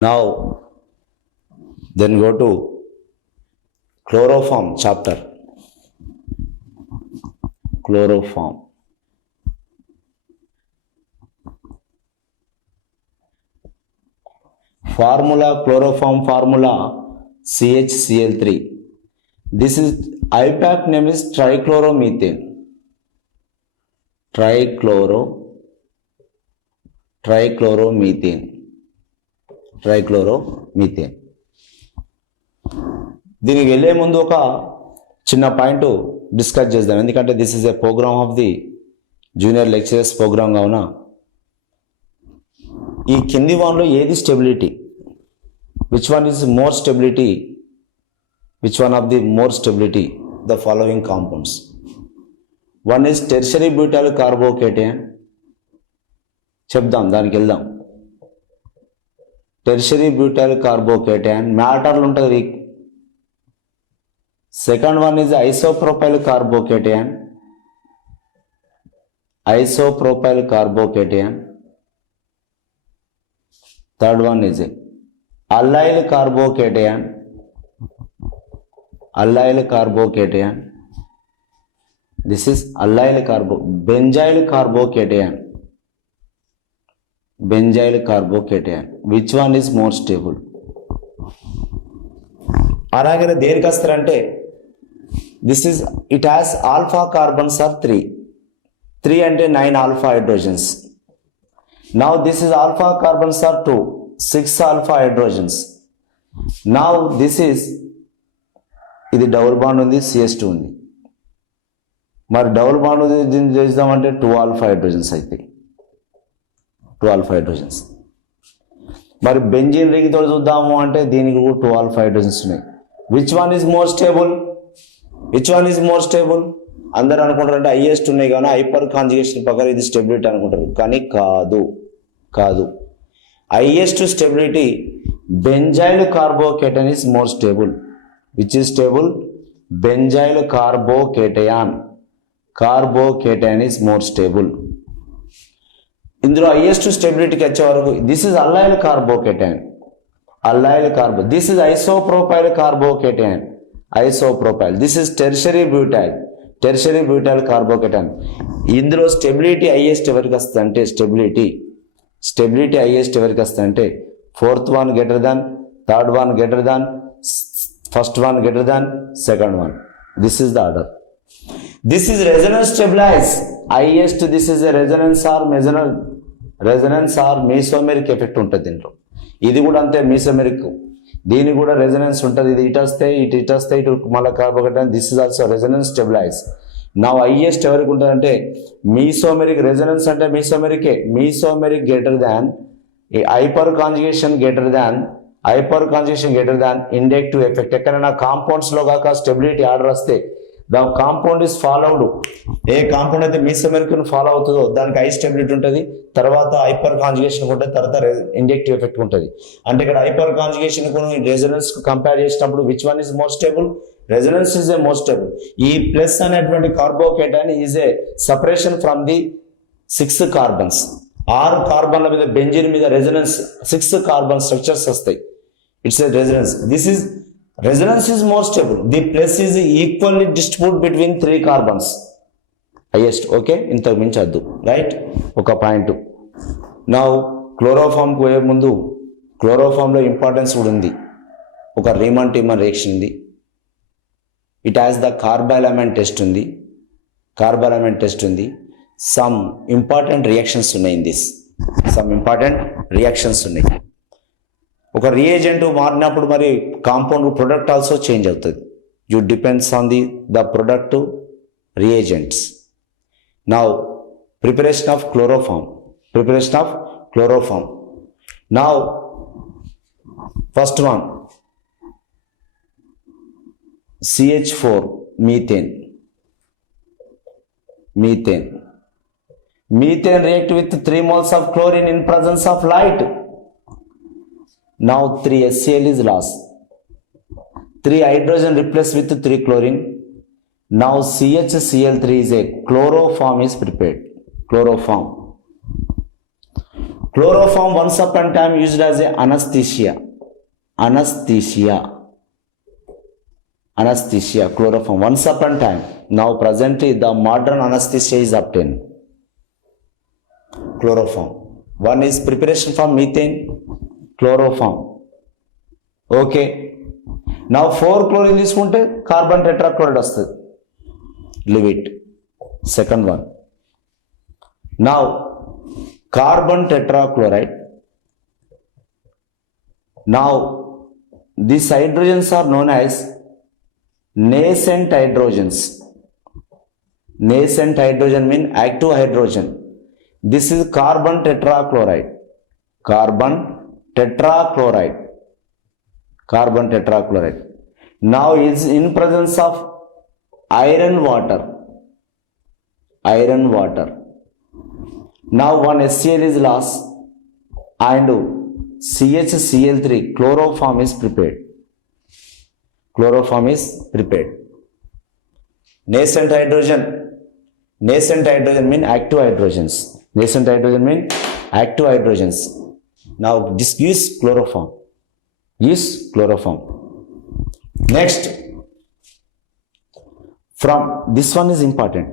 Now, then go to chloroform chapter. Chloroform. Formula, chloroform formula CHCl3. This is IUPAC name is trichloromethane. ట్రైక్లోరోమీథేన్. దీనికి వెళ్ళే ముందు ఒక చిన్న పాయింట్ డిస్కస్ చేద్దాం, ఎందుకంటే this is a programme of the junior lecturers programme కావున ఈ కింది వాన్లో ఏది stability, which one is more stability, which one of the more stability the following compounds. One is tertiary butyl carbocation. చెప్దాం, దానికి వెళ్దాం. టెర్షరీ బ్యూటైల్ కార్బోకేటయాన్ మ్యాటర్లు ఉంటుంది. Second one is isopropyl carbocation. Third one is allyl carbocation. This is allyl benzyl carbocation. Which one is more stable? అలాగే దేనికి వస్తారంటే this is it has alpha carbons are 3 అంటే 9 alpha hydrogens. Now this is alpha carbons are 2, 6 alpha hydrogens. Now this is ఇది double bond ఉంది, CS2 ఉంది. మరి double bond దీన్ని చేద్దామంటే 2 alpha hydrogens అవుతాయి. 2 alpha hydrogens. మరి బెంజీన్ రింగ్ తో చూద్దాము అంటే దీనికి కూడా 2 alpha hydrogens ఉన్నాయి. Which one is more stable? అందరూ అనుకుంటారంటే హైయెస్ట్ ఉన్నాయి కానీ హైపర్ కాంజుగేషన్ ప్రకారం ఇది స్టెబిలిటీ అనుకుంటారు, కానీ కాదు. Highest stability benzyl carbocation is more stable. Which is stable? Benzyl carbocation is more stable. ఇందులో హైయెస్ట్ స్టెబిలిటీకి వచ్చే వరకు this is allyl carbocation. This is isopropyl carbocation. This is tertiary butyl carbocation. ఇందులో స్టెబిలిటీ హైయెస్ట్ ఎవరికి వస్తుంది అంటే stability highest ఎవరికి వస్తుంది అంటే fourth one greater than, third one greater than, first one greater than, second one. This is the order. This is resonance stabilize. Highest this is a resonance or mesomeric effect ఉంటుంది దీంట్లో. ఇది కూడా అంతే, mesomeric. దీని కూడా రెజొనెన్స్ ఉంటుంది. ఇది ఇటు వస్తే ఇటు మళ్ళీ carbocation. This is also resonance stabilize. నా హైయెస్ట్ ఎవరికి ఉంటుందంటే మీసోమెరిక్. రెజొనెన్స్ అంటే mesomeric greater than, hyperconjugation greater than inductive effect. ఎక్కడైనా కాంపౌండ్స్ లో కాక స్టెబిలిటీ ఆర్డర్ వస్తే ద కాంపౌండ్ ఇస్ ఫాలోడ్. ఏ కాంపౌండ్ అయితే మీసోమెరిక్ ఫాలో అవుతుందో దానికి హై స్టెబిలిటీ ఉంటుంది, తర్వాత హైపర్ కాంజుగేషన్ ఉంటుంది, తర్వాత ఇంజెక్టివ్ ఎఫెక్ట్ ఉంటుంది. అంటే ఇక్కడ హైపర్ కాంజుగేషన్ రెజొనెన్స్ కు కంపేర్ చేసినప్పుడు which one is more stable? Resonance is a more stable. ఈ ప్లస్ అనేటువంటి carbocation is a separation from the 6 కార్బన్స్. 6 కార్బన్ల మీద బెంజీన్ మీద రెజొనెన్స్ 6 కార్బన్ స్ట్రక్చర్స్ వస్తాయి. It's a resonance. Resonance is more stable. The plus is equally distributed between 3 carbons. Highest. Okay? ఇంతకు మించి వద్దు. రైట్? ఒక పాయింట్. నౌ క్లోరోఫామ్ కు పోయే ముందు క్లోరోఫామ్ లో ఇంపార్టెన్స్ కూడా ఉంది. ఒక రీమన్ టీమన్ రియాక్షన్ ఉంది. ఇట్ హ్యాస్ ద కార్బైలమైన్ టెస్ట్ ఉంది. సమ్ ఇంపార్టెంట్ రియాక్షన్స్ ఉన్నాయి ఇన్ దిస్. ఒక రియేజెంట్ మారినప్పుడు మరి కాంపౌండ్ ప్రొడక్ట్ ఆల్సో చేంజ్ అవుతుంది. You depends on the product reagents. Now preparation of chloroform. Now first one CH4 methane react with 3 moles of chlorine in presence of light. Now 3 HCl is lost. 3 hydrogen replaced with 3 chlorine. Now CHCl3 is a chloroform is prepared. Chloroform once upon a time used as a anesthesia. Anesthesia, chloroform once upon a time. Now presently the modern anesthesia is obtained. Chloroform. One is preparation from methane, chloroform. Okay. Now 4-chlorine తీసుకుంటే carbon tetrachloride వస్తుంది. Leave it. Second one. Now carbon tetrachloride. Now these hydrogens are known as nascent hydrogens. Nascent hydrogen mean active hydrogen. This is carbon tetrachloride. Carbon tetrachloride. Carbon tetrachloride. Now is in presence of iron water. Iron water. Now one HCl is lost and CHCl3 chloroform is prepared. Chloroform is prepared. Nascent hydrogen mean active hydrogens. Nascent hydrogen mean active hydrogens. Now this gives chloroform. Next, from this one is important.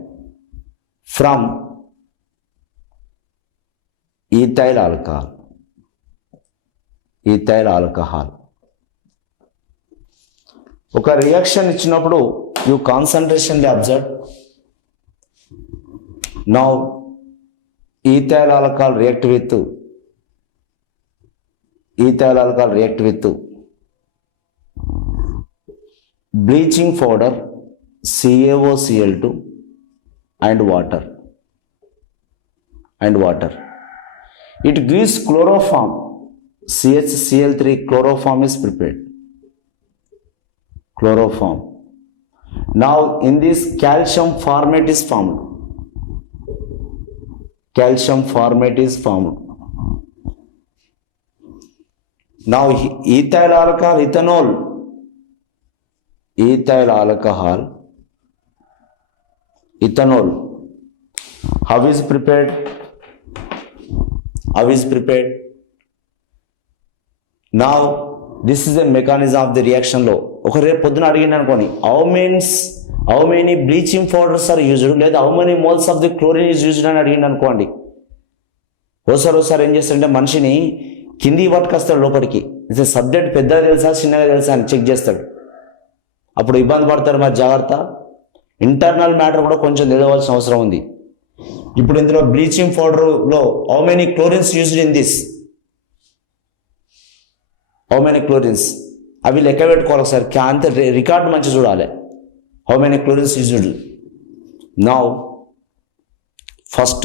From ethyl alcohol. ఒక రియాక్షన్ ఇచ్చినప్పుడు you concentrationly observe. Now ethyl alcohol react with bleaching powder CaOCl2 and water. It gives chloroform. CHCl3 chloroform is prepared. Chloroform. Now in this calcium formate is formed. Now ethyl alcohol, ethanol. How is prepared? Now this is a mechanism of the reaction law. ఒక రేపు పొద్దున అడిగింది అనుకోని how many bleaching powders are used లేదా how many moles of the chlorine is used అని అడిగింది అనుకోండి. ఓసారి ఏం చేస్తాడంటే మనిషిని కింది పట్టుకొస్తాడు లోపలికి. ఇది సబ్జెక్ట్ పెద్దగా తెలుసా చిన్నగా తెలుసా అని చెక్ చేస్తాడు. అప్పుడు ఇబ్బంది పడతారు. మరి జాగ్రత్త, ఇంటర్నల్ మ్యాటర్ కూడా కొంచెం తెలియవలసిన అవసరం ఉంది. ఇప్పుడు ఇందులో బ్లీచింగ్ పౌడర్లో how many chlorines used in this? How many chlorines? అవి లెక్క పెట్టుకోవాలి ఒకసారి. అంతే రికార్డు మంచి చూడాలి. How many chlorines used? Now first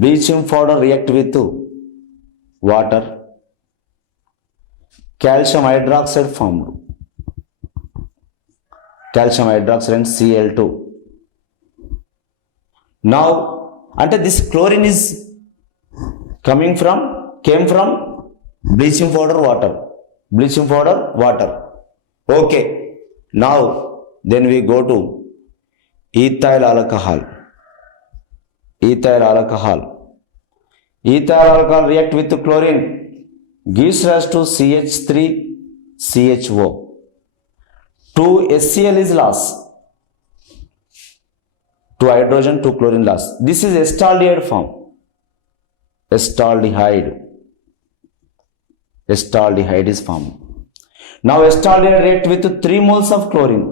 bleaching powder react with water. Calcium hydroxide formed. Calcium hydroxide and Cl2. Now అంటే this chlorine is came from bleaching powder water. Okay. Now then we go to ethyl alcohol. Ethyl alcohol react with chlorine, gives rise to CH3CHO. 2 HCl is lost. 2 hydrogen, 2 chlorine loss. This is acetaldehyde form. Acetaldehyde is formed. Now acetaldehyde react with 3 moles of chlorine.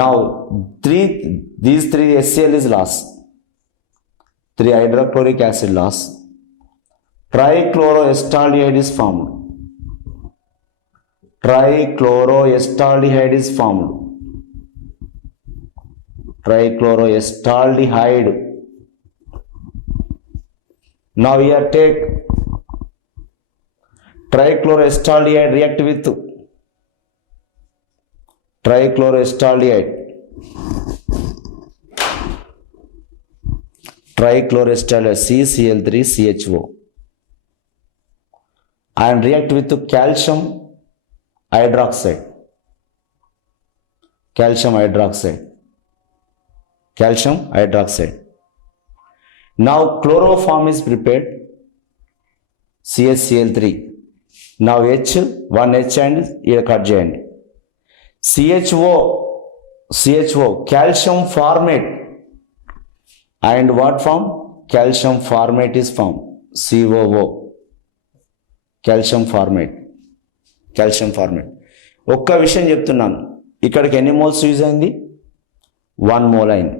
Now these 3 HCl is lost. 3 hydrochloric acid loss. Trichloroacetaldehyde is formed. Trichloroacetaldehyde. Now here take trichloroacetaldehyde react with trichloroacetaldehyde CCl3CHO and react with calcium hydroxide. calcium hydroxide. Now chloroform is prepared, CHCl3. Now H, one H and here cut చేయండి. CHO, calcium formate, and what form? Calcium formate is formed, COO, calcium formate. ఒక్క విషయం చెప్తున్నాను, ఇక్కడికి ఎన్ని moles use అయింది? 1 మోల్ అయింది.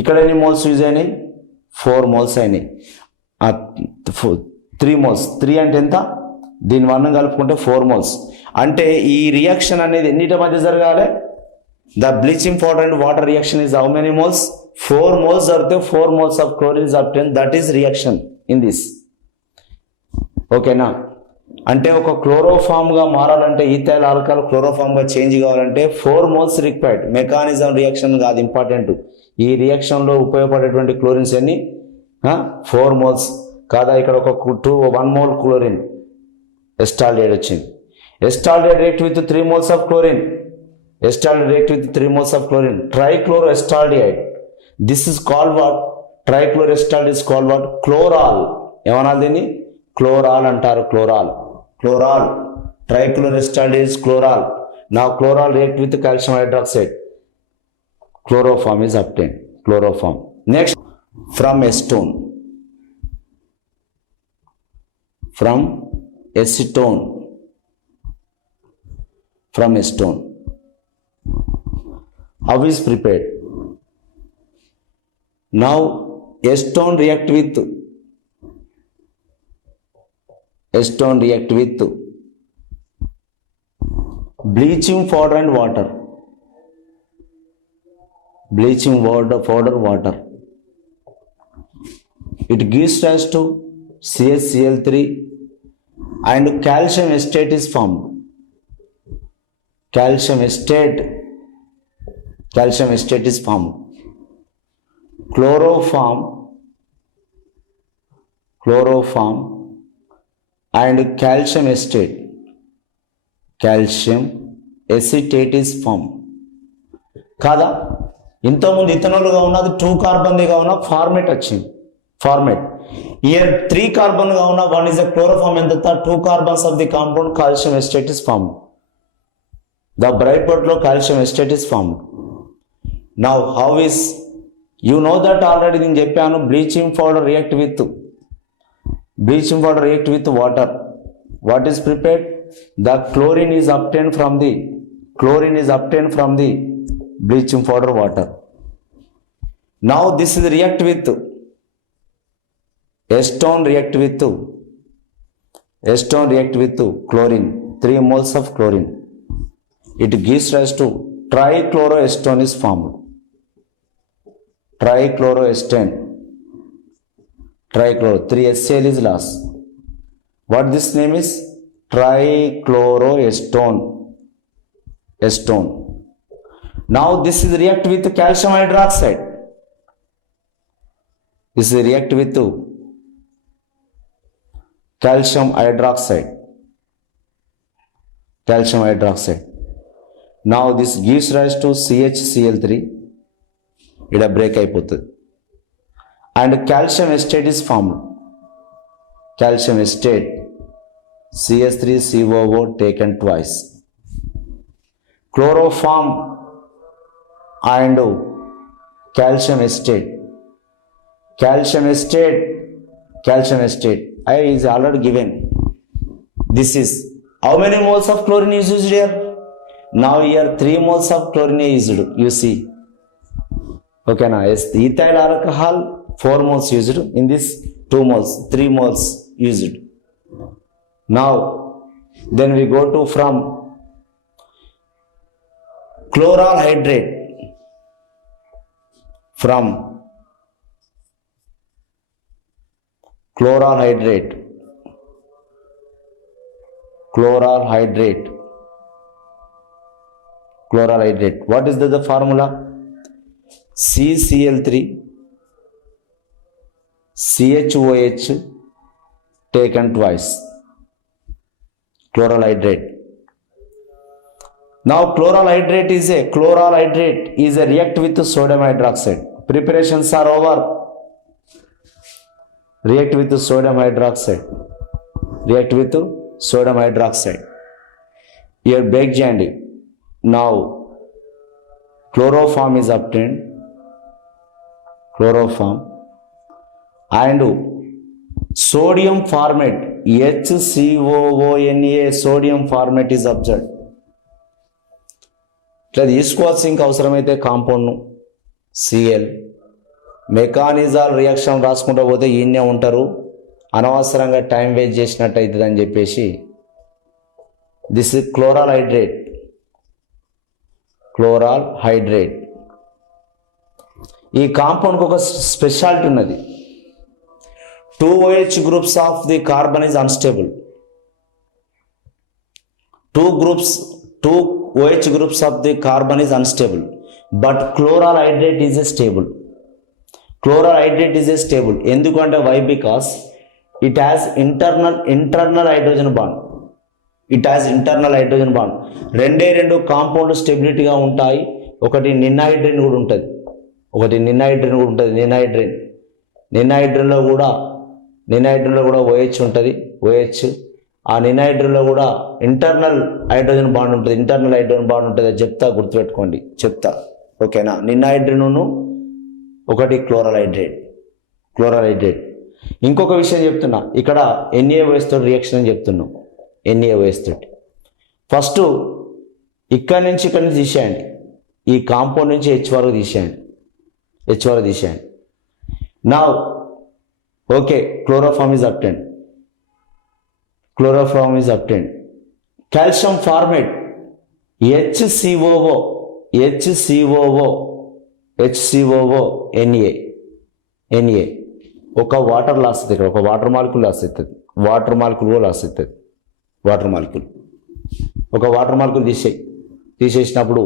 ఇక్కడ ఎన్ని మోల్స్ యూజ్ అయినాయి? 4 మోల్స్ అయినాయి. 3 మోల్స్, 3 అంటే ఎంత? దీని 1 కలుపుకుంటే 4 మోల్స్. అంటే ఈ రియాక్షన్ అనేది ఎన్నిటి మధ్య జరగాలి? The bleaching powder and water reaction is how many moles? 4 మోల్స్ జరిగితే 4 moles of chlorine is obtained. That is reaction in this. ఓకేనా? అంటే ఒక క్లోరోఫామ్ గా మారాలంటే, ఈథైల్ ఆల్కహాల్ క్లోరోఫామ్ గా చేంజ్ కావాలంటే 4 మోల్స్ రిక్వైర్డ్. మెకానిజం రియాక్షన్ కాదు ఇంపార్టెంట్. ఈ రియాక్షన్ లో ఉపయోగపడేటువంటి క్లోరిన్స్ ఎన్ని? 4 మోల్స్ కాదా? ఇక్కడ ఒక 1 మోల్ క్లోరిన్ ఎస్టాల్డేట్ వచ్చింది. Acetaldehyde react with 3 moles of chlorine. Trichloroacetaldehyde. This is called what? Trichloroacetaldehyde is called what? Chloral. ఏమనాలి దీన్ని? క్లోరాల్ అంటారు. క్లోరాల్. Trichloroacetaldehyde is chloral. Now chloral react with calcium hydroxide. Chloroform is obtained. Chloroform. Next, from acetone. How is prepared? Now acetone react with bleaching powder and water. Water. It gives rise to CHCl3 and calcium acetate is formed. Calcium acetate is formed. Chloroform and calcium acetate is formed. కాదా? ఇంతకుముందు ఇథనాల్గా ఉన్నది 2 కార్బన్గా ఉన్న ఫార్మేట్ వచ్చింది. Here 3 కార్బన్గా ఉన్న 1 is a chloroform and the 2 carbons of the compound calcium acetate is formed. The bright part లో calcium acetate is formed. Now how is, you know that already నేను చెప్పాను, bleaching powder react with water. What is prepared? The chlorine is obtained from the bleaching powder water. Now this is react with acetone react with chlorine, 3 moles of chlorine. It gives rise to trichloroacetone is formed. Trichloroacetone, 3HCl is lost. What this name is? Trichloroacetone. Now this is react with calcium hydroxide. Calcium hydroxide. Now this gives rise to CHCl3. It a break అయిపోతుంది. And calcium acetate is formed. Calcium acetate, CH3COO taken twice. Chloroform and calcium acetate. I is already given. This is how many moles of chlorine is used here? Now here 3 moles of chlorine is used. You see. Okay, now yes, ethyl alcohol 4 moles used. In this 2 moles, 3 moles used. Now then we go to from chloral hydrate. What is the formula? CCl3 CHOH taken twice. Chloral hydrate. Now chloral hydrate is a react with sodium hydroxide. Preparations are over. React with sodium hydroxide. Here break చేయండి. Now chloroform is obtained. And sodium formate HCOONA sodium formate is observed. ఇట్లా తీసుకోవాల్సి ఇంకా అవసరమైతే కాంపౌండ్ను Cl మెకానిజాల్ రియాక్షన్ రాసుకుంటూ పోతే ఈయనే ఉంటారు, అనవసరంగా టైం వేస్ట్ చేసినట్టు అవుతుంది అని చెప్పేసి దిస్ ఇస్ క్లోరల్ హైడ్రేట్. ఈ కాంపౌండ్కి ఒక స్పెషాలిటీ ఉన్నది. 2 OH groups of the carbon is unstable. 2 OH groups of the carbon is unstable, but chloral hydrate is stable. ఎందుకంటే why? Because it has internal hydrogen bond. రెండు కాంపౌండ్ స్టెబిలిటీగా ఉంటాయి. ఒకటి నిన్నహైడ్రిన్ కూడా ఉంటుంది. నిన్నహైడ్రిన్లో కూడా OH ఉంటుంది. ఆ నిన్నహైడ్రిన్లో కూడా ఇంటర్నల్ హైడ్రోజన్ బాండ్ ఉంటుంది. చెప్తా, గుర్తుపెట్టుకోండి, ఓకేనా. నిన్నహైడ్రిన్ ఒకటి క్లోరల్ హైడ్రేట్. ఇంకొక విషయం చెప్తున్నా, ఇక్కడ NaOH తోటి రియాక్షన్ అని చెప్తున్నాం. NaOH తోటి ఫస్ట్ ఇక్కడ నుంచి తీసేయండి. ఈ కాంపౌండ్ నుంచి H వరకు తీసేయండి. నా okay, chloroform is obtained. Calcium formate HCOO Na ఒక వాటర్ లాస్ అవుతుంది. ఇక్కడ ఒక వాటర్ మాలిక్యూల్ లాస్ అవుతుంది. ఒక వాటర్ మాలిక్యూల్ తీసేసినప్పుడు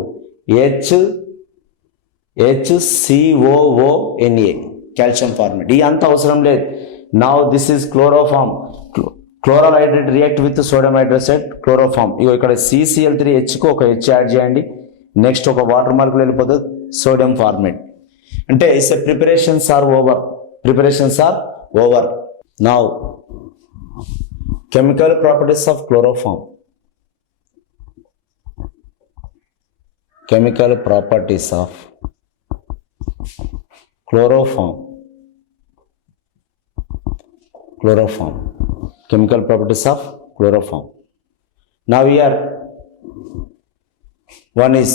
HCOONA కాల్షియం ఫార్మేట్. ఈ అంత అవసరం లేదు. Now this is chloroform. Chloral hydrate react with sodium hydroxide, chloroform. ఇగో ఇక్కడ CCl3Hకు ఒక H యాడ్ చేయండి. నెక్స్ట్ ఒక వాటర్ మాలిక్యూల్ వెళ్ళిపోతుంది, సోడియం ఫార్మేట్. అంటే preparations are over. Now chemical properties of chloroform. Chemical properties of chloroform. Now here one is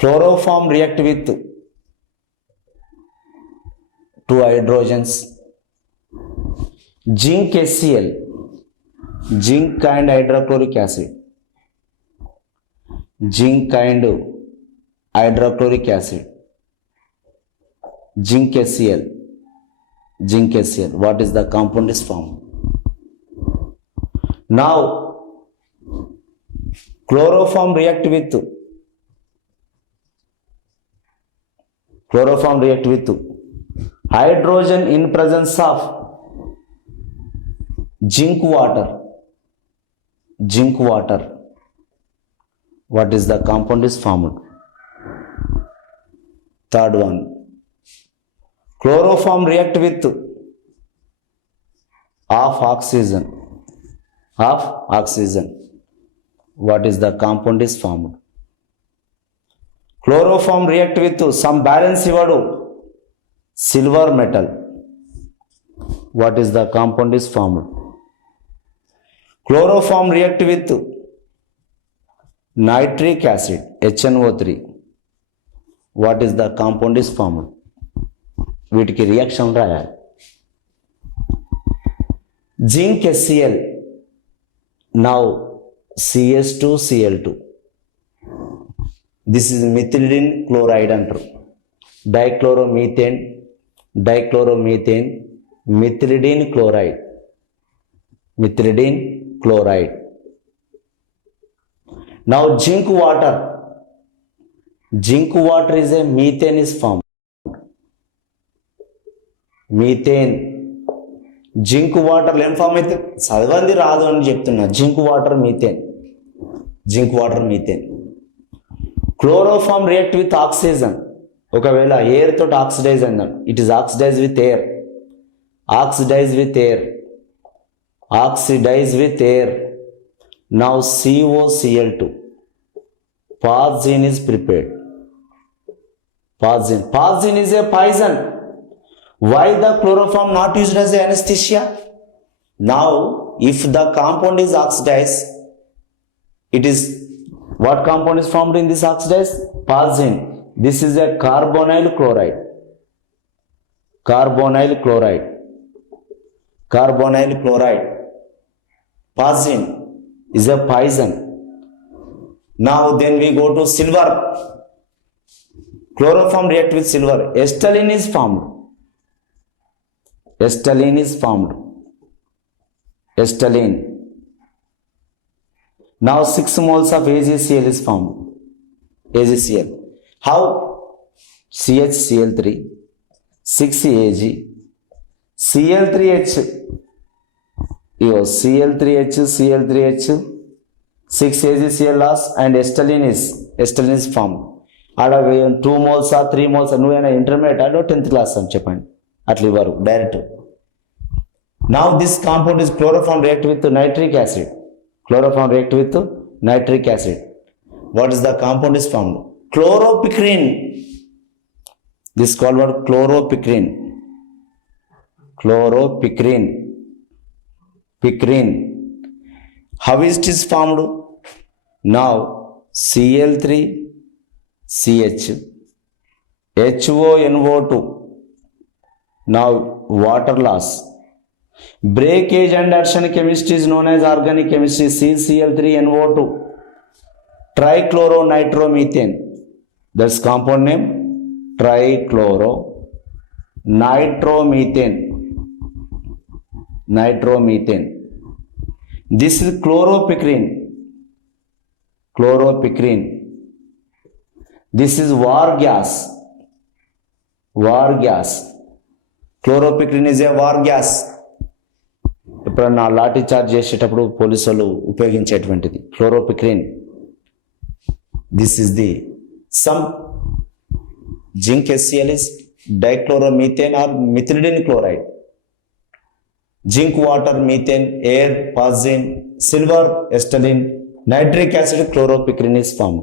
chloroform react with 2 hydrogens, zinc HCl, zinc and hydrochloric acid. Zinc HCl. What is the compound is formed? Now chloroform react with hydrogen in presence of zinc water. What is the compound is formed? Third one, chloroform react with half oxygen. What is the compound is formed? Chloroform react with some balance ivadu silver metal. What is the compound is formed? Chloroform react with nitric acid HNO3. What is the compound is formed? వీటికి reaction రాయాలి. Zinc HCl. Now CS2Cl2. This is methylene chloride అంటారు. Dichloromethane, methylidene chloride. Now zinc water is a methane is formed. Zinc water ఏం form అయితే చదవంది రాదు అని చెప్తున్నా. Zinc water methane. Chloroform react with oxygen. ఒకవేళ ఎయిర్ తోటి ఆక్సిడైజ్ అయిందాం, it is oxidize with air. Oxidize with air. Oxidize with air. Now COCl2. Phosgene is prepared. Phosgene. Phosgene is a poison. Why the chloroform not used as a anesthesia? Now, if the compound is oxidized, it is, what compound is formed in this oxidized? Phosgene. This is a carbonyl chloride. Carbonyl chloride. Carbonyl chloride. Phosgene is a poison. Now then we go to silver. Chloroform react with silver. Acetylene is formed. Acetylene is formed. Acetylene. Now 6 moles of AgCl is formed. AgCl. How? CHCl3, 6Ag, Cl3H. Cl3H, Cl3H, 6AgCl loss and acetylene is formed. అలాగే 2 moles or 3 moles నువ్వైనా ఇంటర్మీడియట్ అంటే 10th class అని చెప్పండి, అట్లా ఇవ్వరు direct. Now this compound is chloroform react with nitric acid. Chloroform react with nitric acid. What is the compound is formed? Chloropicrin. This is called what? Chloropicrin. Chloropicrin. Picrin. How is it is formed? Now Cl3 CH, HONO2. Now water loss. Breakage and addition chemistry is known as organic chemistry. CCl3NO2. Trichloronitromethane. That's compound name. Trichloronitromethane. Nitromethane. This is chloropicrin. Chloropicrin. This is war gas. War gas. Chloropicrin is a war gas. ఎప్పుడన్నా లాఠీ చార్జ్ చేసేటప్పుడు police వాళ్ళు ఉపయోగించేటువంటిది chloropicrin. This is the some zinc HCl is dichloromethane or methylene chloride. Zinc, water, methane, air, phosgene, silver, acetylene, nitric acid, chloropicrin is formed.